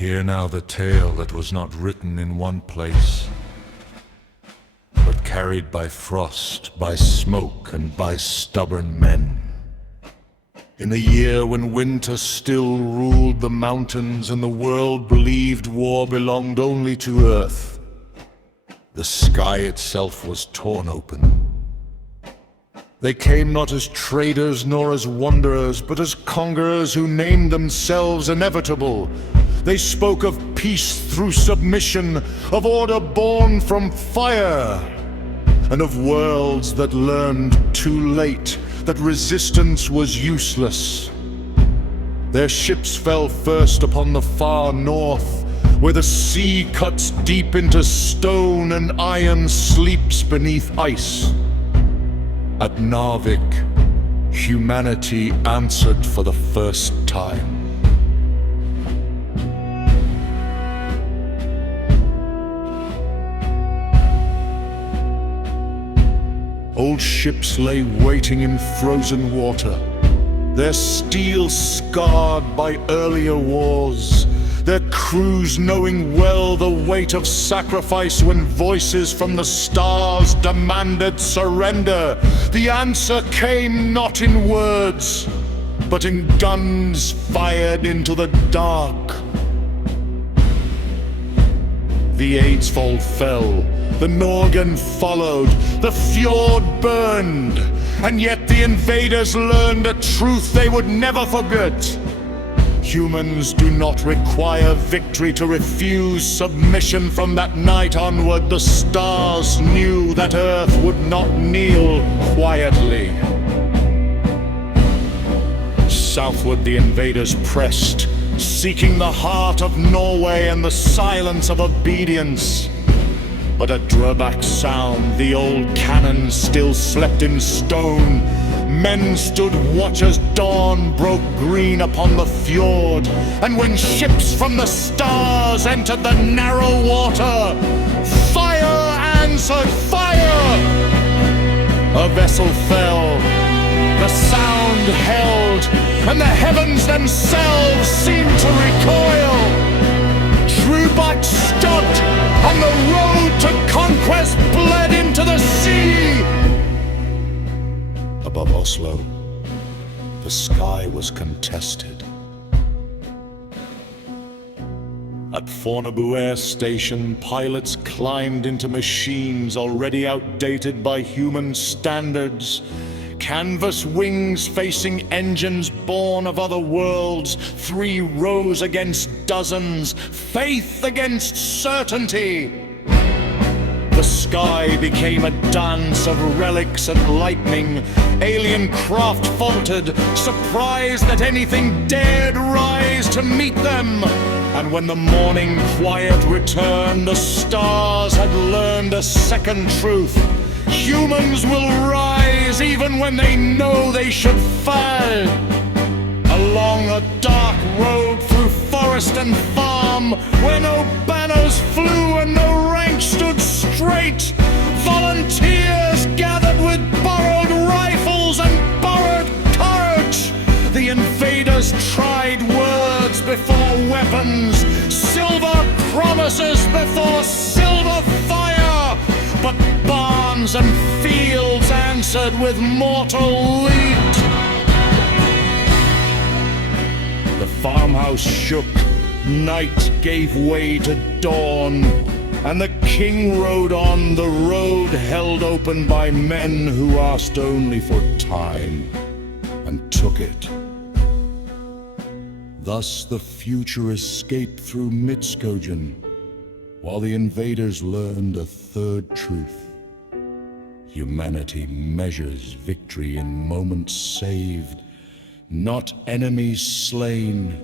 Hear now the tale that was not written in one place, but carried by frost, by smoke, and by stubborn men. In a year when winter still ruled the mountains and the world believed war belonged only to earth, the sky itself was torn open. They came not as traders nor as wanderers, but as conquerors who named themselves inevitable. They spoke of peace through submission, of order born from fire, and of worlds that learned too late that resistance was useless. Their ships fell first upon the far north, where the sea cuts deep into stone and iron sleeps beneath ice. At Narvik, humanity answered for the first time. Old ships lay waiting in frozen water, their steel scarred by earlier wars, their crews knowing well the weight of sacrifice when voices from the stars demanded surrender. The answer came not in words, but in guns fired into the dark. The Eidsvoll fell, the Norgun followed, the fjord burned, and yet the invaders learned a truth they would never forget. Humans do not require victory to refuse submission. From that night onward, the stars knew that Earth would not kneel quietly. Southward the invaders pressed, seeking the heart of Norway and the silence of obedience. But at Drøbak's sound, the old cannon still slept in stone. Men stood watch as dawn broke green upon the fjord, and when ships from the stars entered the narrow water, fire answered fire! A vessel fell, the sound held, and the heavens themselves seemed to recoil. Drøbak stood, and the road to conquest bled into the sea. Above Oslo, the sky was contested. At Fornebu Air Station, pilots climbed into machines already outdated by human standards. Canvas wings facing engines born of other worlds, 3 rows against dozens, faith against certainty. The sky became a dance of relics and lightning. Alien craft faltered, surprised that anything dared rise to meet them. And when the morning quiet returned, the stars had learned a second truth. Humans will rise even when they know they should fall. Along a dark road through forest and farm, where no banners flew and no ranks stood straight, volunteers gathered with borrowed rifles and borrowed courage. The invaders tried words before weapons, silver promises before silver fire, but barns and fields answered with mortal wheat. The farmhouse shook, night gave way to dawn, and the king rode on, the road held open by men who asked only for time, and took it. Thus the future escaped through Midskogen, while the invaders learned a third truth. Humanity measures victory in moments saved, not enemies slain.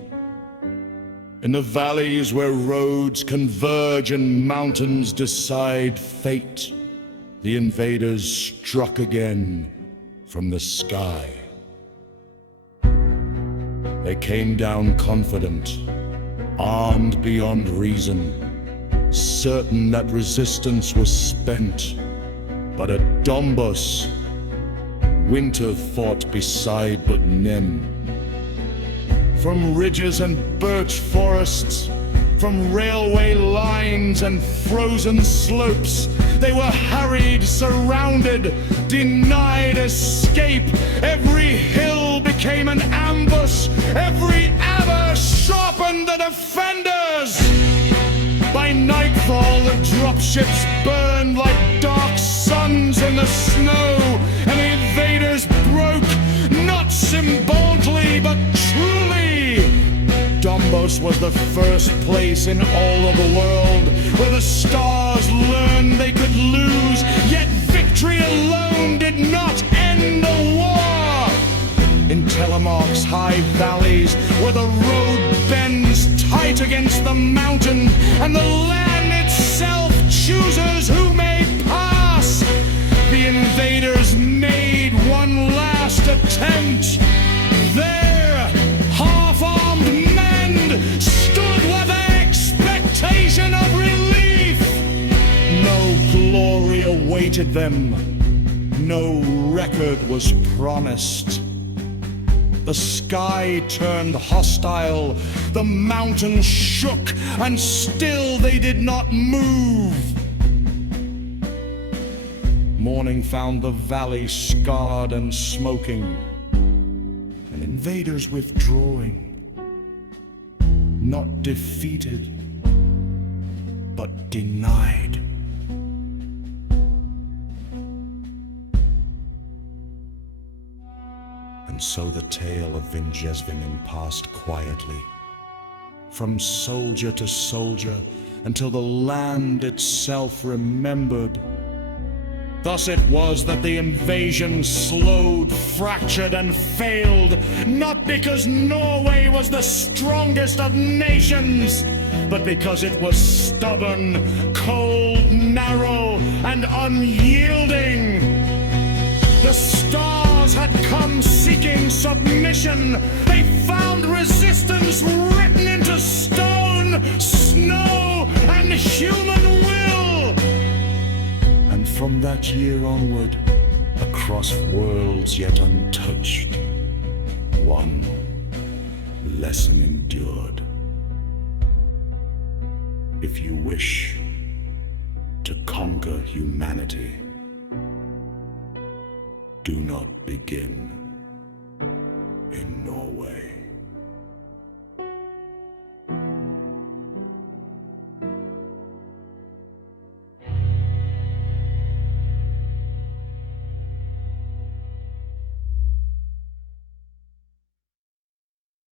In the valleys where roads converge and mountains decide fate, the invaders struck again from the sky. They came down confident, armed beyond reason, certain that resistance was spent. But at Dombos, winter fought beside Botnem. From ridges and birch forests, From railway lines and frozen slopes, they were harried, surrounded, denied escape. Every hill became an ambush, every ambush sharpened the defenders. By nightfall, the dropships burned like dark suns in the snow, and the invaders broke, not symbolically, but truly. Dombos was the first place in all of the world where the stars learned they could lose, yet victory alone did not end the war. In Telemark's high valleys, where the road bends tight against the mountain, and the land itself chooses who may pass, the invaders made one last attempt. Their half-armed men stood with expectation of relief. No glory awaited them. No record was promised. The sky turned hostile, the mountains shook, and still they did not move. Morning found the valley scarred and smoking, and invaders withdrawing, not defeated, but denied. And so the tale of Vinjezvingen passed quietly, from soldier to soldier, until the land itself remembered. Thus it was that the invasion slowed, fractured, and failed, not because Norway was the strongest of nations, but because it was stubborn, cold, narrow, and unyielding. The stars had come seeking submission. They found resistance written into stone, snow, and human will. And from that year onward, across worlds yet untouched, one lesson endured. If you wish to conquer humanity, do not begin in Norway.